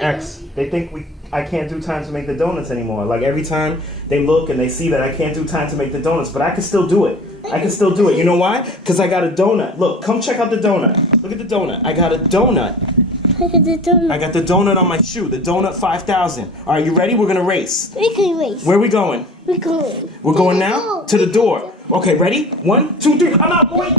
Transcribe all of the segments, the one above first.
X. They think I can't do time to make the donuts anymore. Like every time they look and they see that I can't do time to make the donuts, but I can still do it. I can still do it. You know why? Because I got a donut. Look, come check out the donut. Look at the donut. I got a donut. I got the donut on my shoe. The donut 5000. All right, you ready? We're gonna race. We can race. Where are we going? We're going. We're going now to the door. Okay, ready? 1, 2, 3. I'm out, boy.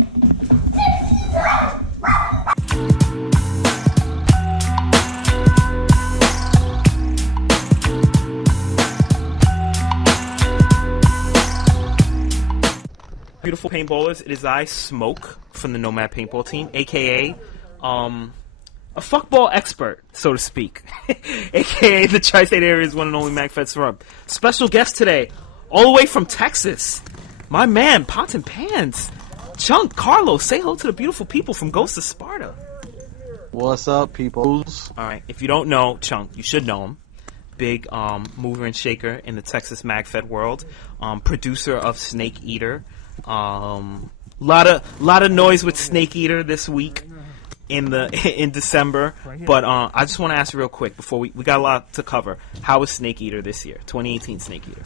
Beautiful paintballers, it is I, Smoke, from the Nomad paintball team, aka a fuckball expert, so to speak, aka the Tri-State Area's one and only Magfed Solutions. Special guest today, all the way from Texas, my man, Pots and Pans, Chunk, Carlos. Say hello to the beautiful people from Ghosts of Sparta. What's up, people? Alright, if you don't know Chunk, you should know him. Big mover and shaker in the Texas Magfed world, producer of Snake Eater. Lot of noise with Snake Eater this week in December, but I just want to ask you real quick before we got a lot to cover. How was Snake Eater this year, 2018 Snake Eater?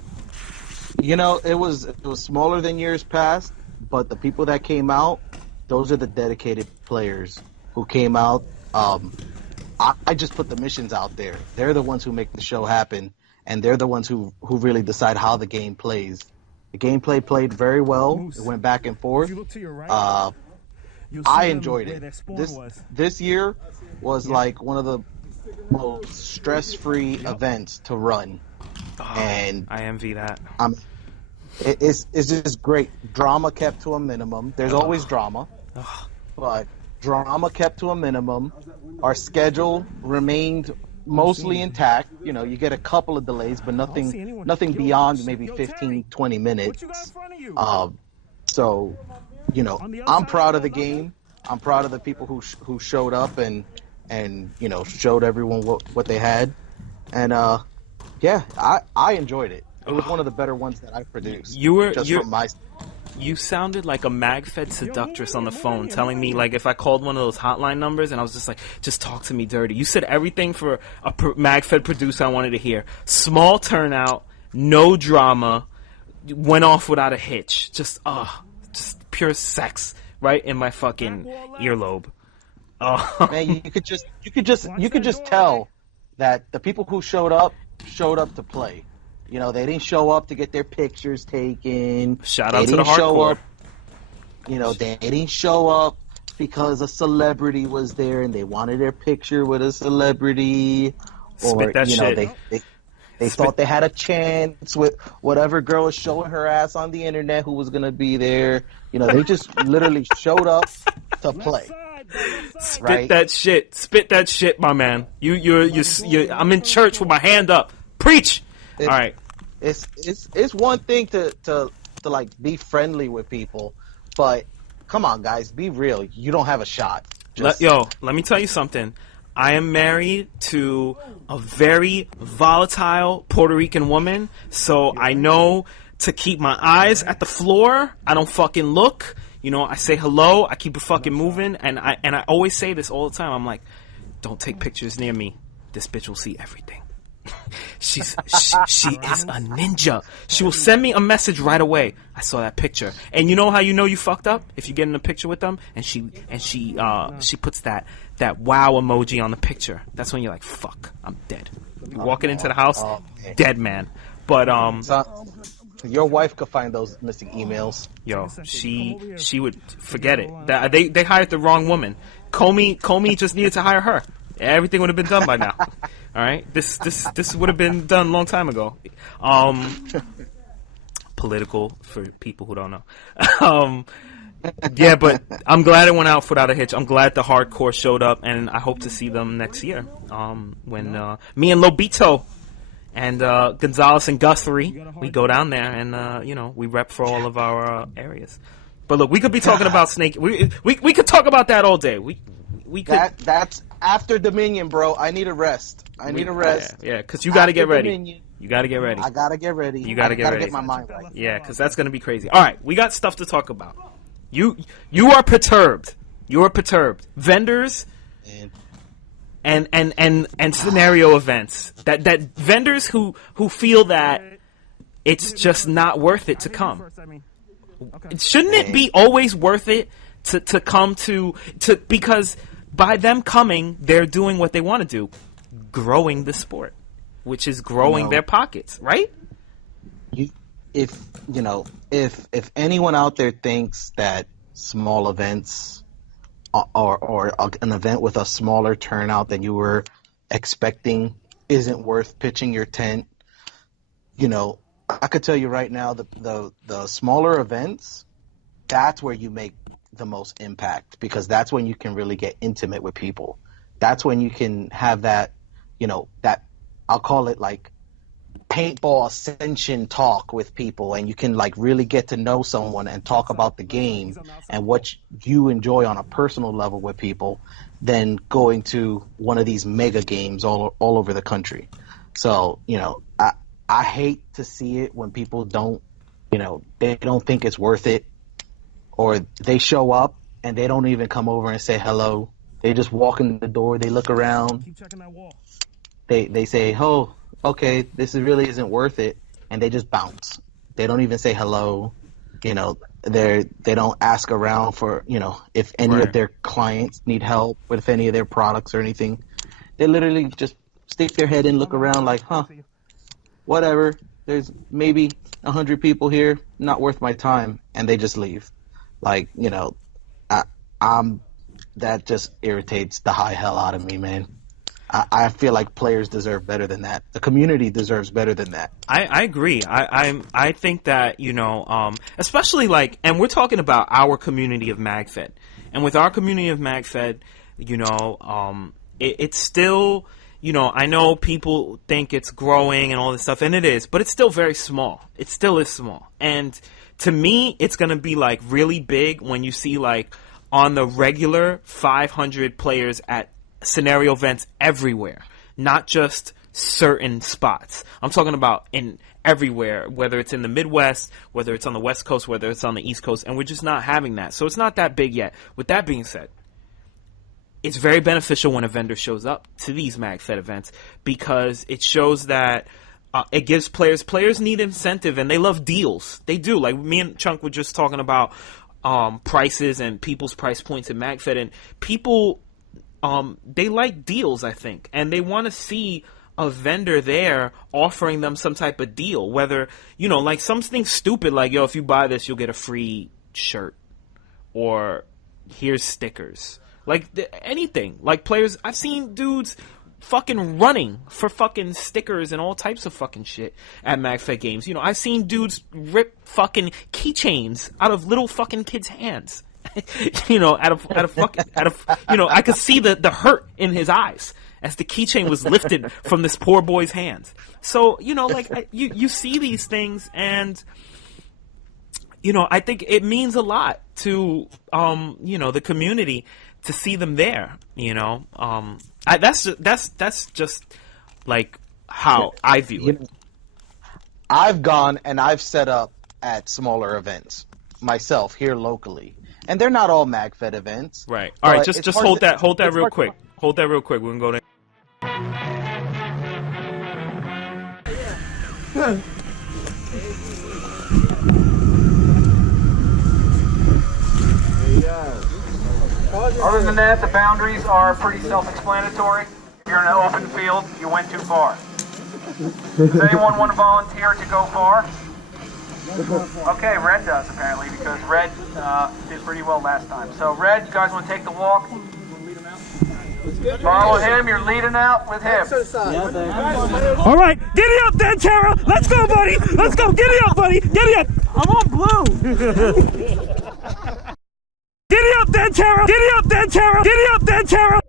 You know, it was smaller than years past, but the people that came out, those are the dedicated players who came out. I just put the missions out there. They're the ones who make the show happen, and they're the ones who really decide how the game plays. The gameplay played very well. It went back and forth. I enjoyed it. This year was like one of the most stress-free events to run, and I envy that. It's just great. Drama kept to a minimum. There's always drama, but drama kept to a minimum. Our schedule remamed mostly intact. You know, you get a couple of delays, but nothing beyond maybe 15, 20 minutes. So, you know, I'm proud of the game. I'm proud of the people who showed up and you know, showed everyone what they had. And yeah, I enjoyed it. It was one of the better ones that I produced. You sounded like a Magfed seductress on the phone, telling me, like, if I called one of those hotline numbers, and I was just like, just talk to me dirty. You said everything for a Magfed producer I wanted to hear. Small turnout, no drama, went off without a hitch. Just pure sex right in my fucking earlobe. Man, you could just tell that the people who showed up to play. You know, they didn't show up to get their pictures taken. Shout out to the hardcore. You know, they didn't show up because a celebrity was there and they wanted their picture with a celebrity. Spit that shit. They thought they had a chance with whatever girl was showing her ass on the internet who was going to be there. You know, they just literally showed up to play. Spit that shit, my man. I'm in church with my hand up. Preach. All right. It's one thing to like be friendly with people, but come on, guys, be real. You don't have a shot. Let me tell you something. I am married to a very volatile Puerto Rican woman, so I know to keep my eyes at the floor. I don't fucking look. You know, I say hello. I keep it fucking moving, and I always say this all the time. I'm like, don't take pictures near me. This bitch will see everything. she is a ninja. She will send me a message right away. I saw that picture, and you know how you know you fucked up if you get in a picture with them, and she puts that wow emoji on the picture. That's when you're like, fuck, I'm dead. You're walking into the house, dead man. But your wife could find those missing emails. Yo, she would forget it. They hired the wrong woman. Comey just needed to hire her. Everything would have been done by now. All right, this would have been done a long time ago. Political for people who don't know. Yeah, but I'm glad it went out without a hitch. I'm glad the hardcore showed up, and I hope to see them next year. When me and Lobito and Gonzalez and Guthrie, we go down there and you know, we rep for all of our areas. But look, we could be talking about Snake. We could talk about that all day. We could. That's after Dominion, bro. I need a rest. Yeah, because you got to get ready. Dominion, you got to get ready. I got to get ready. You got to get ready. Get my mind right. Yeah, because that's going to be crazy. All right, we got stuff to talk about. You are perturbed. You are perturbed. Vendors. Man. and scenario events. That vendors who feel that it's just not worth it to come. Shouldn't it be always worth it to come to because by them coming, they're doing what they want to do, growing the sport, which is growing their pockets, right? If anyone out there thinks that small events or an event with a smaller turnout than you were expecting isn't worth pitching your tent, I could tell you right now, the smaller events, that's where you make the most impact, because that's when you can really get intimate with people. That's when you can have that, that, I'll call it like paintball ascension talk with people, and you can like really get to know someone and talk about the game and what you enjoy on a personal level with people than going to one of these mega games all over the country. So, I hate to see it when people don't, they don't think it's worth it, or they show up and they don't even come over and say hello. They just walk in the door, they look around, Keep checking that wall. they say, oh, okay, this really isn't worth it, and they just bounce. They don't even say hello. They don't ask around for, if any of their clients need help with any of their products or anything. They literally just stick their head in, look around like, whatever, there's maybe 100 people here, not worth my time, and they just leave. Like, that just irritates the high hell out of me, man. I feel like players deserve better than that. The community deserves better than that. I agree. I think that, especially like, and we're talking about our community of Magfed, and with our community of Magfed, it's still, I know people think it's growing and all this stuff, and it is, but it's still very small. It still is small. And to me, it's going to be like really big when you see like on the regular 500 players at scenario events everywhere, not just certain spots. I'm talking about in everywhere, whether it's in the Midwest, whether it's on the West Coast, whether it's on the East Coast, and we're just not having that. So it's not that big yet. With that being said, it's very beneficial when a vendor shows up to these Magfed events, because it shows that it gives players need incentive, and they love deals. They do. Like me and Chunk were just talking about prices and people's price points in Magfed, and people they like deals, I think, and they want to see a vendor there offering them some type of deal, whether, like something stupid like, if you buy this, you'll get a free shirt, or here's stickers. Like anything. Like players, I've seen dudes fucking running for fucking stickers and all types of fucking shit at MagFed games. I've seen dudes rip fucking keychains out of little fucking kids' hands. I could see the hurt in his eyes as the keychain was lifted from this poor boy's hands. So, you see these things, and I think it means a lot to the community to see them there. That's just like how I view it. I've gone and I've set up at smaller events myself here locally, and they're not all MagFed events. Right. All right. Just hold that real quick. Hold that real quick. We're gonna go there. Other than that, the boundaries are pretty self-explanatory. If you're in an open field, you went too far. Does anyone want to volunteer to go far? Okay, Red does, apparently, because Red did pretty well last time. So, Red, you guys want to take the walk? Follow him, you're leading out with him. All right, giddy up, Dantera. Let's go, buddy. Let's go. Giddy up, buddy. Giddy up. I'm on blue. Giddy up, Dantera. Giddy up, Dantera. Giddy up, Dantera.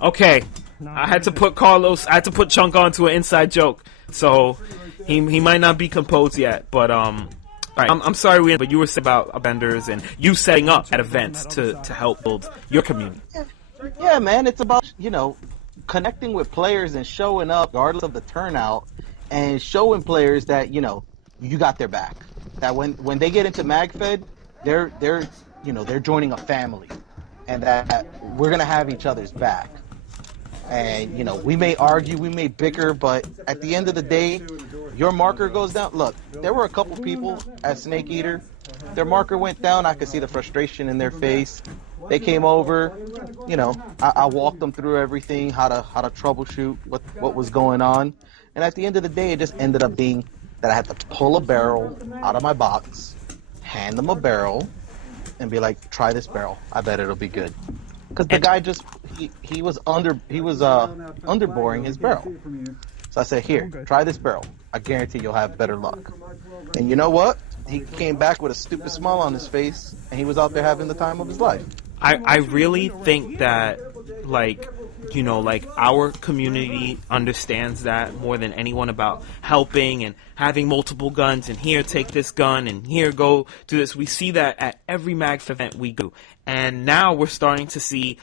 Okay, I had to put Chunk onto an inside joke, so he might not be composed yet. But all right, I'm sorry, but you were saying about vendors and you setting up at events to help build your community. Yeah, man, it's about, connecting with players and showing up regardless of the turnout, and showing players that, you got their back. That when they get into Magfed, they're joining a family, and that we're gonna have each other's back. And we may argue, we may bicker, but at the end of the day, your marker goes down. Look, there were a couple people at Snake Eater. Their marker went down. I could see the frustration in their face. They came over. I walked them through everything, how to troubleshoot what was going on. And at the end of the day, it just ended up being that I had to pull a barrel out of my box, hand them a barrel, and be like, "Try this barrel. I bet it'll be good." Because the guy just he was underboring his barrel. So I said, "Here, try this barrel. I guarantee you'll have better luck." And you know what? He came back with a stupid smile on his face, and he was out there having the time of his life. I really think that, our community understands that more than anyone, about helping and having multiple guns, and here, take this gun, and here, go do this. We see that at every Magfed event we go. And now we're starting to see,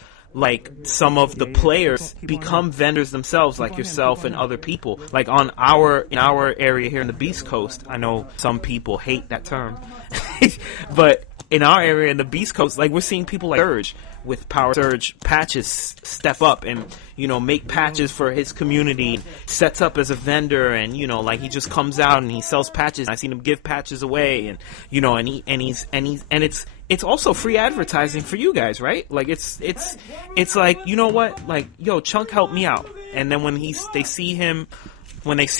some of the players become vendors themselves, like yourself and other people. Like in our area here in the Beast Coast, I know some people hate that term, but in our area in the Beast Coast, we're seeing people like Surge with Power Surge patches step up and, make patches for his community, sets up as a vendor, and, he just comes out and he sells patches. I've seen him give patches away, and, it's also free advertising for you guys, right? It's like, you know what? Yo, Chunk helped me out. And then when they see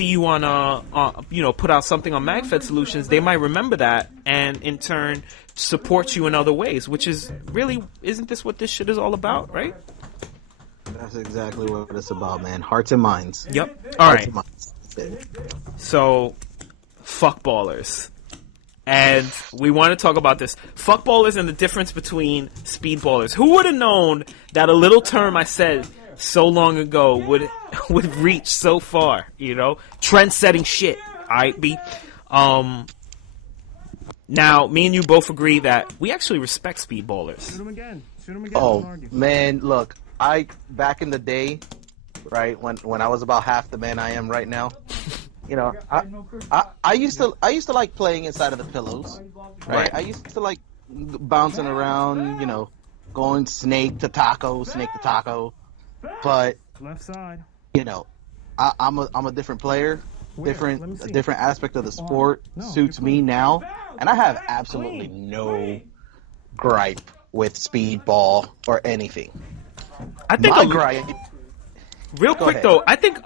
you on put out something on Magfed Solutions, they might remember that and in turn support you in other ways, which is really, isn't this what this shit is all about, right? That's exactly what it's about, man. Hearts and minds. Yep. All right. So, fuckballers. And we want to talk about this. Fuckballers and the difference between speedballers. Who would have known that a little term I said so long ago would reach so far, Trend-setting shit. Alright, B. Now, me and you both agree that we actually respect speedballers. Shoot him again. Oh, man, look. Back in the day, right, when I was about half the man I am right now, I used to like playing inside of the pillows, right? I used to like bouncing around, going snake to taco, but left side. I'm a different player, a different aspect of the sport suits me now, and I have absolutely no gripe with speedball or anything. I think real quick ahead. though, I think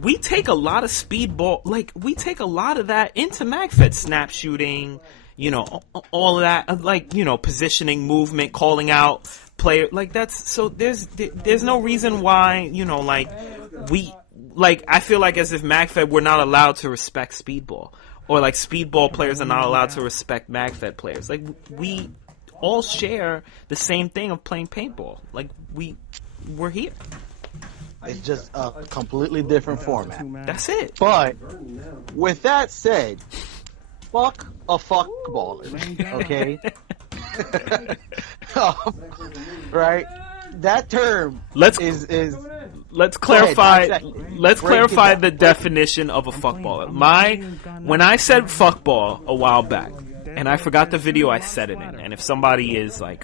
we take a lot of speedball, we take a lot of that into Magfed, snap shooting, all of that, positioning, movement, calling out player, that's, so there's no reason why, I feel like as if Magfed we're not allowed to respect speedball, or speedball players are not allowed to respect Magfed players. We all share the same thing of playing paintball. We're here. It's just a completely different format. That's it. But with that said, fuck a fuckballer, okay? Right? That term let's clarify. Ahead, let's clarify the definition of a fuckballer. When I said fuckball a while back, and I forgot the video I said it in, and if somebody is a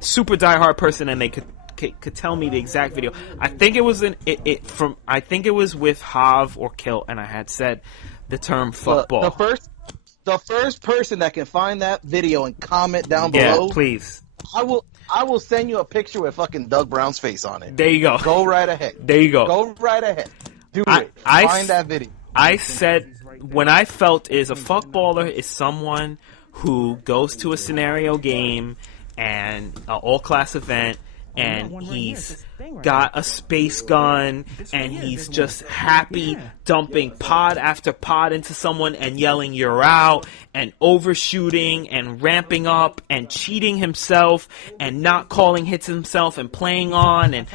super diehard person and they could tell me the exact video, I think it was I think it was with Hav or Kilt, and I had said the term fuckball. The first person that can find that video and comment down below, please. I will send you a picture with fucking Doug Brown's face on it. There you go. Go right ahead. There you go. Go right ahead. Do it. Find that video. I said when I felt is a fuckballer is someone who goes to a scenario game and an all-class event and he's got a space gun, and he's just happy dumping pod after pod into someone and yelling "you're out" and overshooting and ramping up and cheating himself and not calling hits himself and playing on, and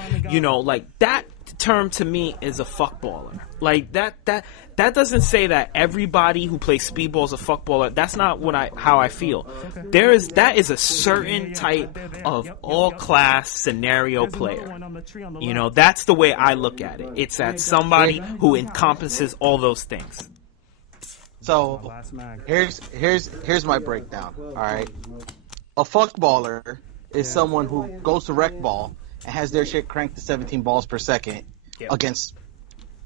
like that term to me is a fuckballer. Like that doesn't say that everybody who plays speedball is a fuckballer. That's not how I feel. That is a certain type of all class scenario player. That's the way I look at it. It's that somebody who encompasses all those things. So here's my breakdown. All right, a fuckballer is someone who goes to rec ball and has their shit cranked to 17 balls per second against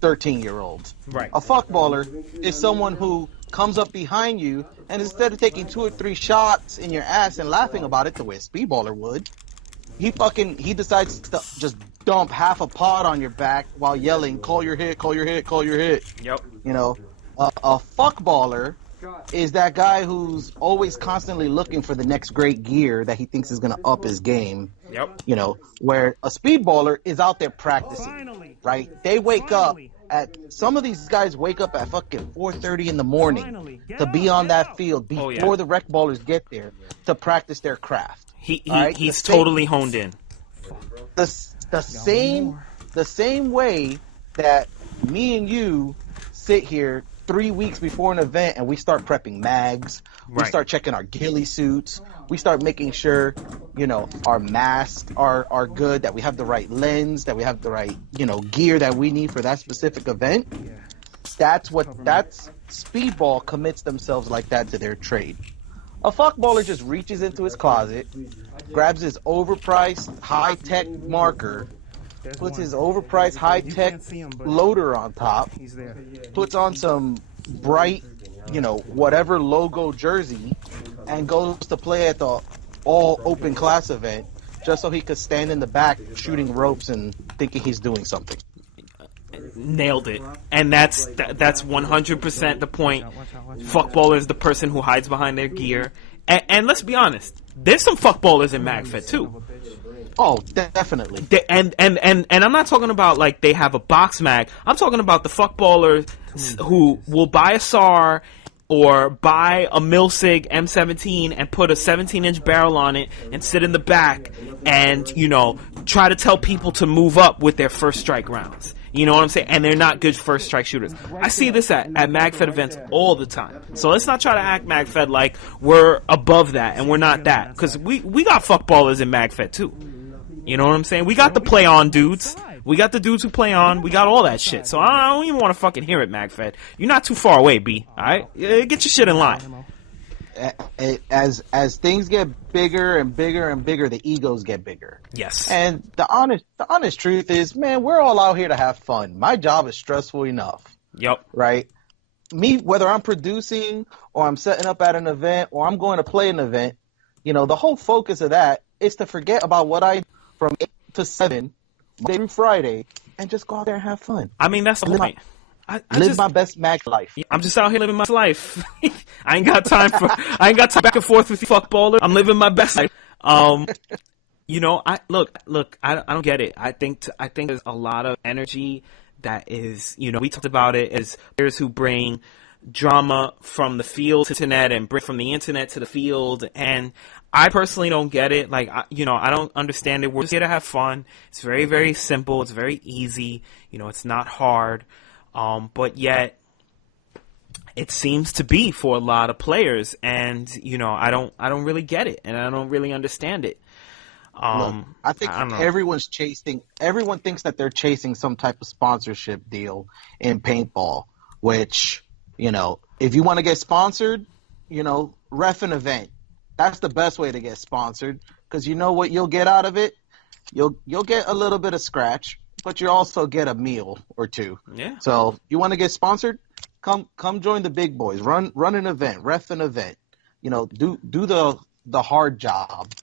13-year-olds. Right. A fuckballer is someone who comes up behind you and instead of taking 2 or 3 shots in your ass and laughing about it the way a speedballer would, he decides to just dump half a pod on your back while yelling, "Call your hit, call your hit, call your hit." Yep. A fuckballer is that guy who's always constantly looking for the next great gear that he thinks is going to up his game. Yep. Where a speedballer is out there practicing, right? They wake up some of these guys wake up at fucking 4:30 in the morning to be on that field before the rec ballers get there to practice their craft. He's totally honed in. The same way that me and you sit here 3 weeks before an event and we start prepping mags, we start checking our ghillie suits, we start making sure, our masks are good, that we have the right lens, that we have the right, gear that we need for that specific event. That's speedball commits themselves like that to their trade. A fuckballer just reaches into his closet, grabs his overpriced high-tech marker, puts his overpriced high-tech loader on top, puts on some bright, whatever logo jersey, and goes to play at the all-open class event just so he could stand in the back shooting ropes and thinking he's doing something. Nailed it. And that's 100% the point. Fuckballer is the person who hides behind their gear. And let's be honest, there's some fuckballers in Magfed too. Oh, definitely. And I'm not talking about like they have a box mag. I'm talking about the fuckballers who will buy a SAR or buy a Milsig M17 and put a 17-inch barrel on it and sit in the back and, try to tell people to move up with their first strike rounds. You know what I'm saying? And they're not good first strike shooters. I see this at Magfed events all the time. So let's not try to act Magfed like we're above that and we're not that. Because we got fuckballers in Magfed too. You know what I'm saying? We got the play on dudes. We got the dudes who play on. We got all that shit. So I don't even want to fucking hear it, Magfed. You're not too far away, B. Alright? Get your shit in line. As things get bigger and bigger and bigger, the egos get bigger. Yes. And the honest truth is, man, we're all out here to have fun. My job is stressful enough. Yep. Right? Me, whether I'm producing or I'm setting up at an event or I'm going to play an event, the whole focus of that is to forget about what I from 8 to 7, Monday through Friday, and just go out there and have fun. I mean, that's the point. I live my best mag life. I'm just out here living my life. I ain't got time back and forth with you fuckballer. I'm living my best life. I don't get it. I think there's a lot of energy that is, we talked about it as players who bring drama from the field to the internet and bring from the internet to the field, and I personally don't get it. Like, I don't understand it. We're just here to have fun. It's very, very simple. It's very easy. It's not hard. But yet it seems to be for a lot of players, and I don't really get it, and I don't really understand it. Look, I think everyone thinks that they're chasing some type of sponsorship deal in paintball, which, if you want to get sponsored, ref an event. That's the best way to get sponsored, because you know what you'll get out of it? You'll get a little bit of scratch, but you also get a meal or two. Yeah. So you want to get sponsored? Come join the big boys. Run an event, ref an event. Do the hard job.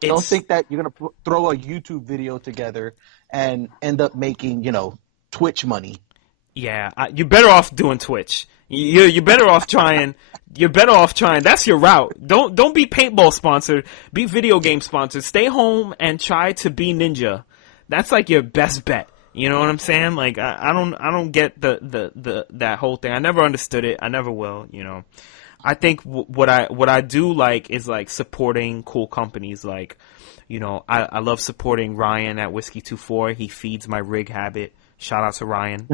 Don't think that you're gonna throw a YouTube video together and end up making Twitch money. Yeah, you're better off doing Twitch. You're better off trying. You're better off trying. That's your route. Don't be paintball sponsored. Be video game sponsored. Stay home and try to be ninja. That's like your best bet. You know what I'm saying? Like I don't get the that whole thing. I never understood it. I never will. You know, I think what I do like is like supporting cool companies. Like, you know, I love supporting Ryan at Whiskey 24. He feeds my rig habit. Shout out to Ryan.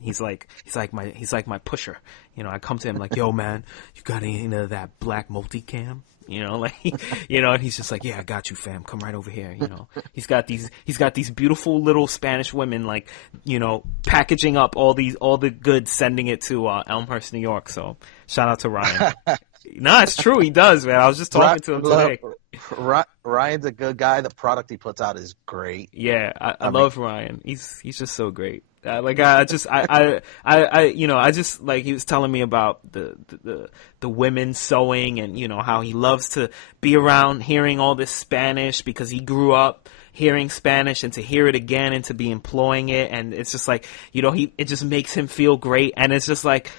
He's like my pusher. You know, I come to him like, yo man, you got any of that black multicam? You know, like, you know, and he's just like, yeah, I got you, fam. Come right over here. You know, he's got these beautiful little Spanish women, like, you know, packaging up all the goods, sending it to Elmhurst, New York. So shout out to Ryan. No, it's true. He does, man. I was just talking to him today. Ryan's a good guy. The product he puts out is great. Yeah, I love Ryan. He's just so great. I just like, he was telling me about the women sewing, and you know how he loves to be around hearing all this Spanish because he grew up hearing Spanish, and to hear it again and to be employing it, and it's just like, you know, it just makes him feel great, and it's just like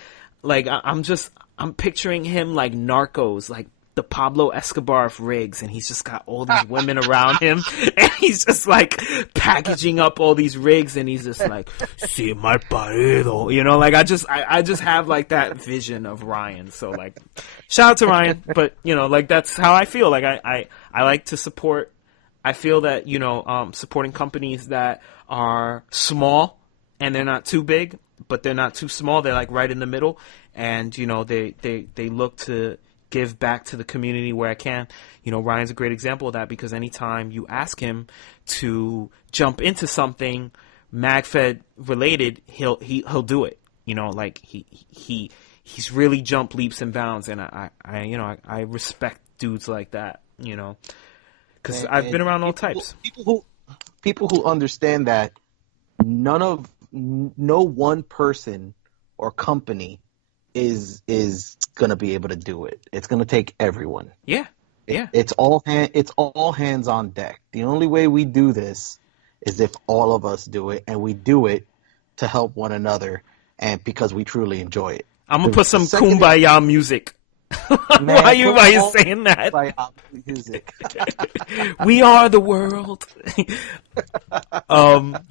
I'm picturing him like Narcos, like the Pablo Escobar of rigs, and he's just got all these women around him, and he's just like packaging up all these rigs, and he's just like, "Sí, mal parido," you know, like I just have like that vision of Ryan. So like, shout out to Ryan, but you know, like that's how I feel. Like I like to support. I feel that, you know, supporting companies that are small and they're not too big, but they're not too small. They're like right in the middle, and you know, they look to give back to the community where I can. You know, Ryan's a great example of that, because anytime you ask him to jump into something Magfed related, he'll do it. You know, like he's really jumped leaps and bounds, and I respect dudes like that. You know, because I've been around all types. People who understand that no one person or company is gonna be able to do it. It's gonna take everyone. Yeah. It's all hands on deck. The only way we do this is if all of us do it, and we do it to help one another, and because we truly enjoy it. I'm gonna put some kumbaya music. Man, why you saying that? Music. We are the world.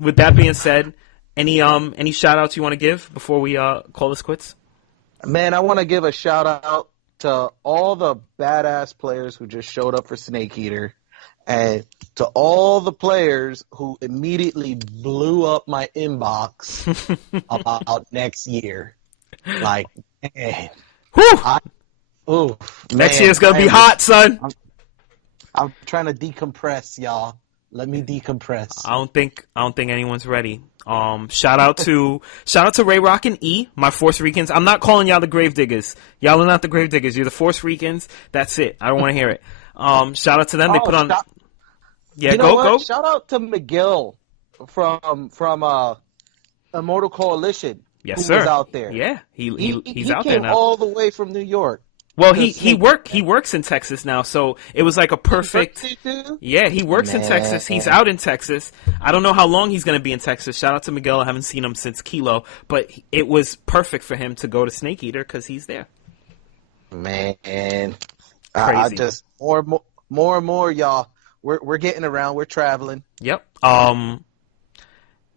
With that being said, any shout outs you want to give before we call this quits? Man, I want to give a shout out to all the badass players who just showed up for Snake Eater, and to all the players who immediately blew up my inbox about next year. Like, man. Next year's going to be hot, son. I'm trying to decompress, y'all. Let me decompress. I don't think anyone's ready. Shout out to Ray Rock and E, my Force Ricans. I'm not calling y'all the Gravediggaz. Y'all are not the Gravediggaz. You're the Force Ricans. That's it. I don't want to hear it. Shout out to them. They put on. Yeah, go. Shout out to McGill from Immortal Coalition. Yes, who sir. Was out there. Yeah, he's out there came now. all the way from New York. Well, he works in Texas now, so it was like a perfect. Yeah, he works in Texas. He's out in Texas. I don't know how long he's going to be in Texas. Shout out to Miguel. I haven't seen him since Kilo, but it was perfect for him to go to Snake Eater because he's there. Man, I just more and more, y'all. We're getting around. We're traveling. Yep.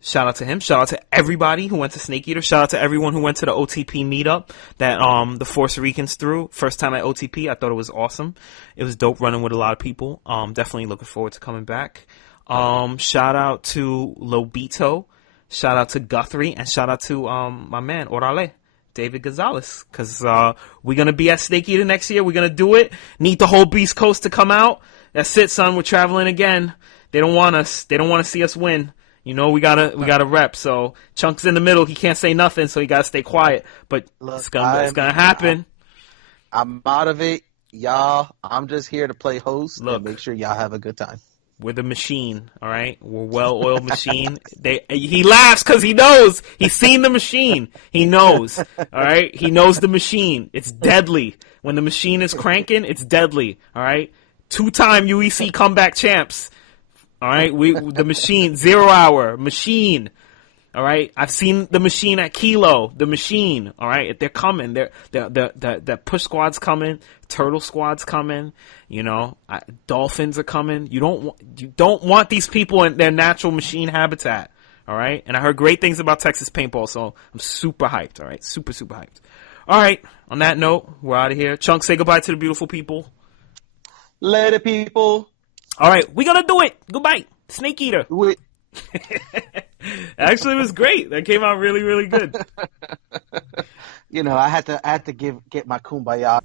Shout out to him. Shout out to everybody who went to Snake Eater. Shout out to everyone who went to the OTP meetup that the Force Ricans threw. First time at OTP, I thought it was awesome. It was dope running with a lot of people. Definitely looking forward to coming back. Shout out to Lobito. Shout out to Guthrie, and shout out to my man Orale, David Gonzalez, because we're gonna be at Snake Eater next year. We're gonna do it. Need the whole Beast Coast to come out. That's it, son. We're traveling again. They don't want us. They don't want to see us win. You know, we gotta rep. So Chunk's in the middle. He can't say nothing, so he gotta stay quiet. But look, it's gonna happen. I'm out of it, y'all. I'm just here to play host and make sure y'all have a good time. We're the machine, all right? We're well-oiled machine. He laughs because he knows. He's seen the machine. He knows, all right? He knows the machine. It's deadly. When the machine is cranking, it's deadly, all right? 2-time UEC comeback champs. All right, the machine, 0 hour machine. All right, I've seen the machine at Kilo. The machine. All right, they're coming. The push squad's coming. Turtle squad's coming. You know, dolphins are coming. You don't want these people in their natural machine habitat. All right, and I heard great things about Texas paintball, so I'm super hyped. All right, super hyped. All right, on that note, we're out of here. Chunk, say goodbye to the beautiful people. Later, people. All right, we're gonna do it. Goodbye, Snake Eater. Wait. Actually, it was great. That came out really, really good. You know, I had to get my kumbaya.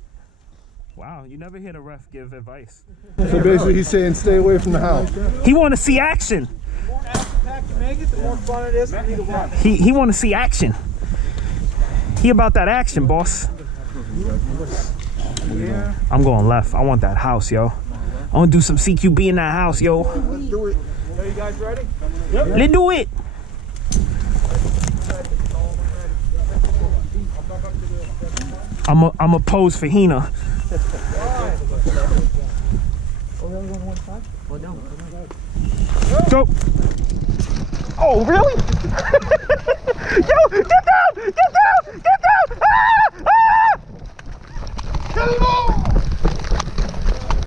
Wow, you never hear the ref give advice. So basically, he's saying stay away from the house. He want to see action. He want to see action. He about that action, boss. I'm going left. I want that house, yo. I want to do some CQB in that house, yo. Let's do it. Are you guys ready? Let's do it. I'm a pose for Hina. Go. Oh, really? Yo, get down! Get down! Get down! Ah!